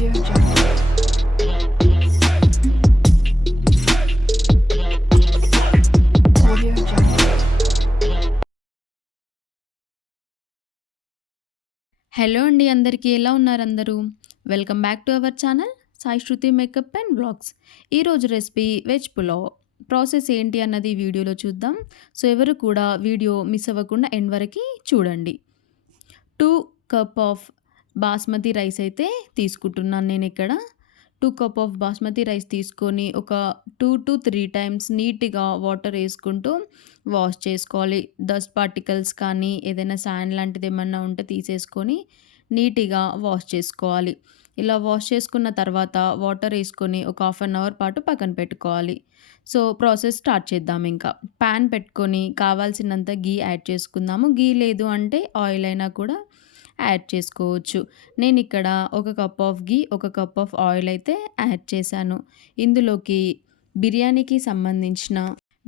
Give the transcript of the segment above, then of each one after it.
Audio Jungle. Audio Jungle. Hello అండి అందరికీ ఎలా ఉన్నారు అందరూ? Welcome back to our channel Sai Shruti makeup and vlogs. ఈరోజు రెసిపీ వెజ్ పులావ్. ప్రాసెస్ ఏంటి అన్నది ఈ వీడియోలో చూద్దాం. సో ఎవరు కూడా వీడియో మిస్ అవ్వకుండా ఎండ్ వరకు చూడండి. 2 కప్ ఆఫ్ బాస్మతి రైస్ అయితే తీసుకుంటున్నాను నేను ఇక్కడ. 2 కప్ ఆఫ్ బాస్మతి రైస్ తీసుకొని ఒక 2 to 3 టైమ్స్ నీట్‌గా వాటర్ ఏసుకుంటూ వాష్ చేసుకోవాలి. డస్ట్ పార్టికల్స్ కానీ ఏదైనా శాండ్ లాంటిది ఏమన్నా ఉంటే తీసేసుకొని నీట్‌గా వాష్ చేసుకోవాలి. ఇలా వాష్ చేసుకున్న తర్వాత వాటర్ ఏసుకొని ఒక హాఫ్ అన్ అవర్ పాటు పక్కన పెట్టుకోవాలి. సో ప్రాసెస్ స్టార్ట్ చేద్దాం ఇంకా. పాన్ పెట్టుకొని కావాల్సినంత ఘీ యాడ్ చేసుకుందాము. ఘీ లేదు అంటే ఆయిల్ అయినా కూడా యాడ్ చేసుకోవచ్చు. నేను ఇక్కడ ఒక కప్ ఆఫ్ ఘీ, ఒక కప్ ఆఫ్ ఆయిల్ అయితే యాడ్ చేశాను. ఇందులోకి బిర్యానీకి సంబంధించిన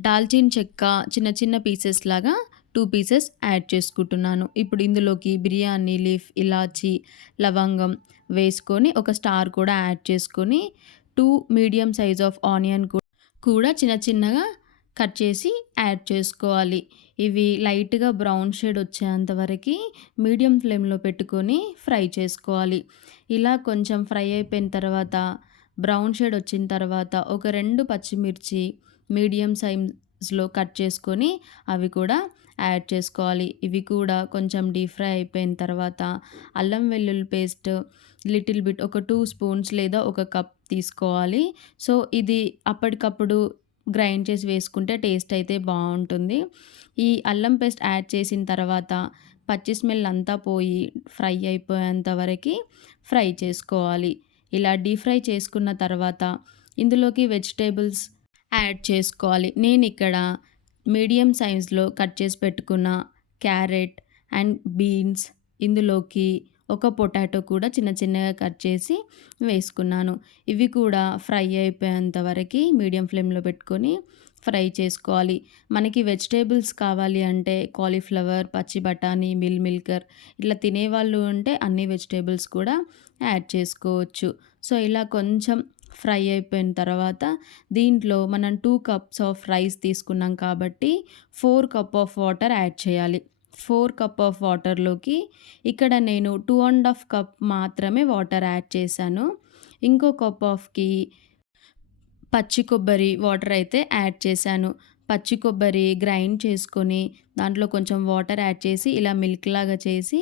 దాల్చిన చెక్క చిన్న చిన్న పీసెస్ లాగా 2 పీసెస్ యాడ్ చేసుకుంటున్నాను. ఇప్పుడు ఇందులోకి బిర్యానీ లీఫ్, ఇలాచీ, లవంగం వేసుకొని ఒక స్టార్ కూడా యాడ్ చేసుకొని 2 మీడియం సైజ్ ఆఫ్ ఆనియన్ కూడా చిన్న చిన్నగా కట్ చేసి యాడ్ చేసుకోవాలి. ఇవి లైట్‌గా బ్రౌన్ షేడ్ వచ్చేంత వరకి మీడియం ఫ్లేమ్‌లో పెట్టుకొని ఫ్రై చేసుకోవాలి. ఇలా కొంచెం ఫ్రై అయిపోయిన తర్వాత బ్రౌన్ షేడ్ వచ్చిన తర్వాత ఒక 2 పచ్చిమిర్చి మీడియం సైజ్‌లో కట్ చేసుకొని అవి కూడా యాడ్ చేసుకోవాలి. ఇవి కూడా కొంచెం డీప్ ఫ్రై అయిపోయిన తర్వాత అల్లం వెల్లుల్లి పేస్ట్ లిటిల్ బిట్ ఒక 2 స్పూన్స్ లేదా ఒక కప్ తీసుకోవాలి. సో ఇది అప్పటికప్పుడు గ్రైండ్ చేసి వేసుకుంటే టేస్ట్ అయితే బాగుంటుంది. ఈ అల్లం పేస్ట్ యాడ్ చేసిన తర్వాత పచ్చి స్మెల్ అంతా పోయి ఫ్రై అయిపోయేంత వరకు ఫ్రై చేసుకోవాలి. ఇలా డీప్ ఫ్రై చేసుకున్న తర్వాత ఇందులోకి వెజిటేబుల్స్ యాడ్ చేసుకోవాలి. నేను ఇక్కడ మీడియం సైజ్లో కట్ చేసి పెట్టుకున్న క్యారెట్ అండ్ బీన్స్, ఇందులోకి ఒక పొటాటో కూడా చిన్న చిన్నగా కట్ చేసి వేసుకున్నాను. ఇవి కూడా ఫ్రై అయిపోయేంత వరకు మీడియం ఫ్లేమ్‌లో పెట్టుకొని ఫ్రై చేసుకోవాలి. మనకి వెజిటేబుల్స్ కావాలి అంటే కాలీఫ్లవర్, పచ్చి బఠానీ, మిల్ మిల్కర్ ఇట్లా తినేవాళ్ళు ఉంటే అన్ని వెజిటేబుల్స్ కూడా యాడ్ చేసుకోవచ్చు. సో ఇలా కొంచెం ఫ్రై అయిపోయిన తర్వాత దీంట్లో మనం 2 కప్స్ ఆఫ్ రైస్ తీసుకున్నాం కాబట్టి 4 కప్ ఆఫ్ వాటర్ యాడ్ చేయాలి. 4 కప్ ఆఫ్ వాటర్‌లోకి ఇక్కడ నేను 2 కప్ మాత్రమే వాటర్ యాడ్ చేశాను. ఇంకో కప్ ఆఫ్‌కి పచ్చి కొబ్బరి వాటర్ అయితే యాడ్ చేశాను. పచ్చి కొబ్బరి గ్రైండ్ చేసుకొని దాంట్లో కొంచెం వాటర్ యాడ్ చేసి ఇలా మిల్క్ లాగా చేసి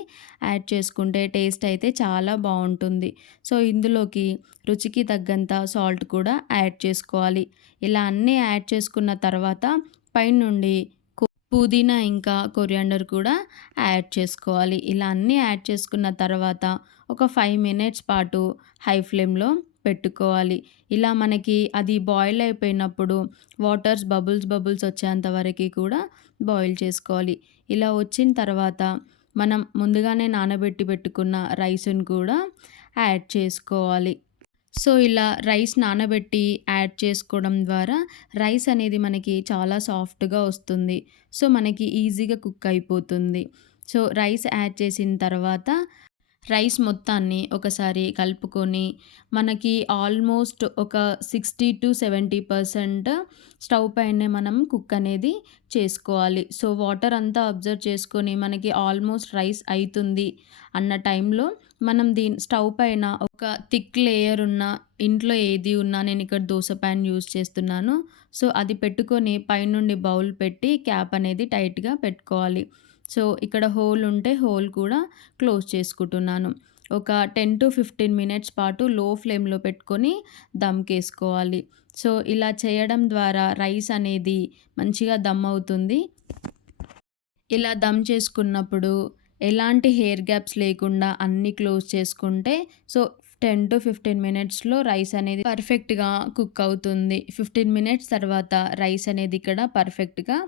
యాడ్ చేసుకుంటే టేస్ట్ అయితే చాలా బాగుంటుంది. సో ఇందులోకి రుచికి తగ్గంత సాల్ట్ కూడా యాడ్ చేసుకోవాలి. ఇలా అన్నీ యాడ్ చేసుకున్న తర్వాత పైనుండి పుదీనా ఇంకా కొరియాండర్ కూడా యాడ్ చేసుకోవాలి. ఇలా అన్నీ యాడ్ చేసుకున్న తర్వాత ఒక 5 మినిట్స్ పాటు హై ఫ్లేమ్‌లో పెట్టుకోవాలి. ఇలా మనకి అది బాయిల్ అయిపోయినప్పుడు బబుల్స్ వచ్చేంత వరకు కూడా బాయిల్ చేసుకోవాలి. ఇలా వచ్చిన తర్వాత మనం ముందుగానే నానబెట్టి పెట్టుకున్న రైస్‌ని కూడా యాడ్ చేసుకోవాలి. సో ఇలా రైస్ నానబెట్టి యాడ్ చేసుకోవడం ద్వారా రైస్ అనేది మనకి చాలా సాఫ్ట్‌గా వస్తుంది. సో మనకి ఈజీగా కుక్ అయిపోతుంది. సో రైస్ యాడ్ చేసిన తర్వాత రైస్ మొత్తాన్ని ఒకసారి కలుపుకొని మనకి ఆల్మోస్ట్ ఒక 60-70% స్టవ్ పైనే మనం కుక్ అనేది చేసుకోవాలి. సో వాటర్ అంతా అబ్జర్వ్ చేసుకొని మనకి ఆల్మోస్ట్ రైస్ అయితుంది అన్న టైంలో మనం స్టవ్ పైన ఒక థిక్ లేయర్ ఉన్న ఇంట్లో ఏది ఉన్నా నేను ఇక్కడ దోస ప్యాన్ యూజ్ చేస్తున్నాను. సో అది పెట్టుకొని పైనుండి బౌల్ పెట్టి క్యాప్ అనేది టైట్‌గా పెట్టుకోవాలి. సో ఇక్కడ హోల్ ఉంటే హోల్ కూడా క్లోజ్ చేసుకుంటున్నాను. ఒక 10-15 మినిట్స్ పాటు లో ఫ్లేమ్‌లో పెట్టుకొని దమ్‌కేసుకోవాలి. సో ఇలా చేయడం ద్వారా రైస్ అనేది మంచిగా దమ్ అవుతుంది. ఇలా దమ్ చేసుకున్నప్పుడు ఎలాంటి హెయిర్ గ్యాప్స్ లేకుండా అన్నీ క్లోజ్ చేసుకుంటే సో 10-15 మినిట్స్‌లో రైస్ అనేది పర్ఫెక్ట్‌గా కుక్ అవుతుంది. 15 మినిట్స్ తర్వాత రైస్ అనేది ఇక్కడ పర్ఫెక్ట్‌గా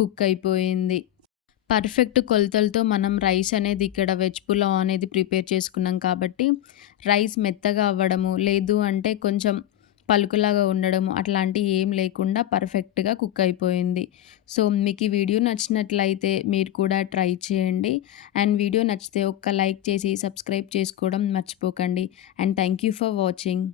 కుక్ అయిపోయింది. పర్ఫెక్ట్ కొలతలతో మనం రైస్ అనేది ఇక్కడ వెజ్ పులావ్ అనేది ప్రిపేర్ చేసుకున్నాం కాబట్టి రైస్ మెత్తగా అవ్వడము, లేదు అంటే కొంచెం పలుకులాగా ఉండడం అట్లాంటివి ఏం లేకుండా పర్ఫెక్ట్‌గా కుక్ అయిపోయింది. సో, మీకు ఈ వీడియో నచ్చినట్లయితే మీరు కూడా ట్రై చేయండి. అండ్ వీడియో నచ్చితే ఒక్క లైక్ చేసి సబ్స్క్రైబ్ చేసుకోవడం మర్చిపోకండి. And thank you for watching.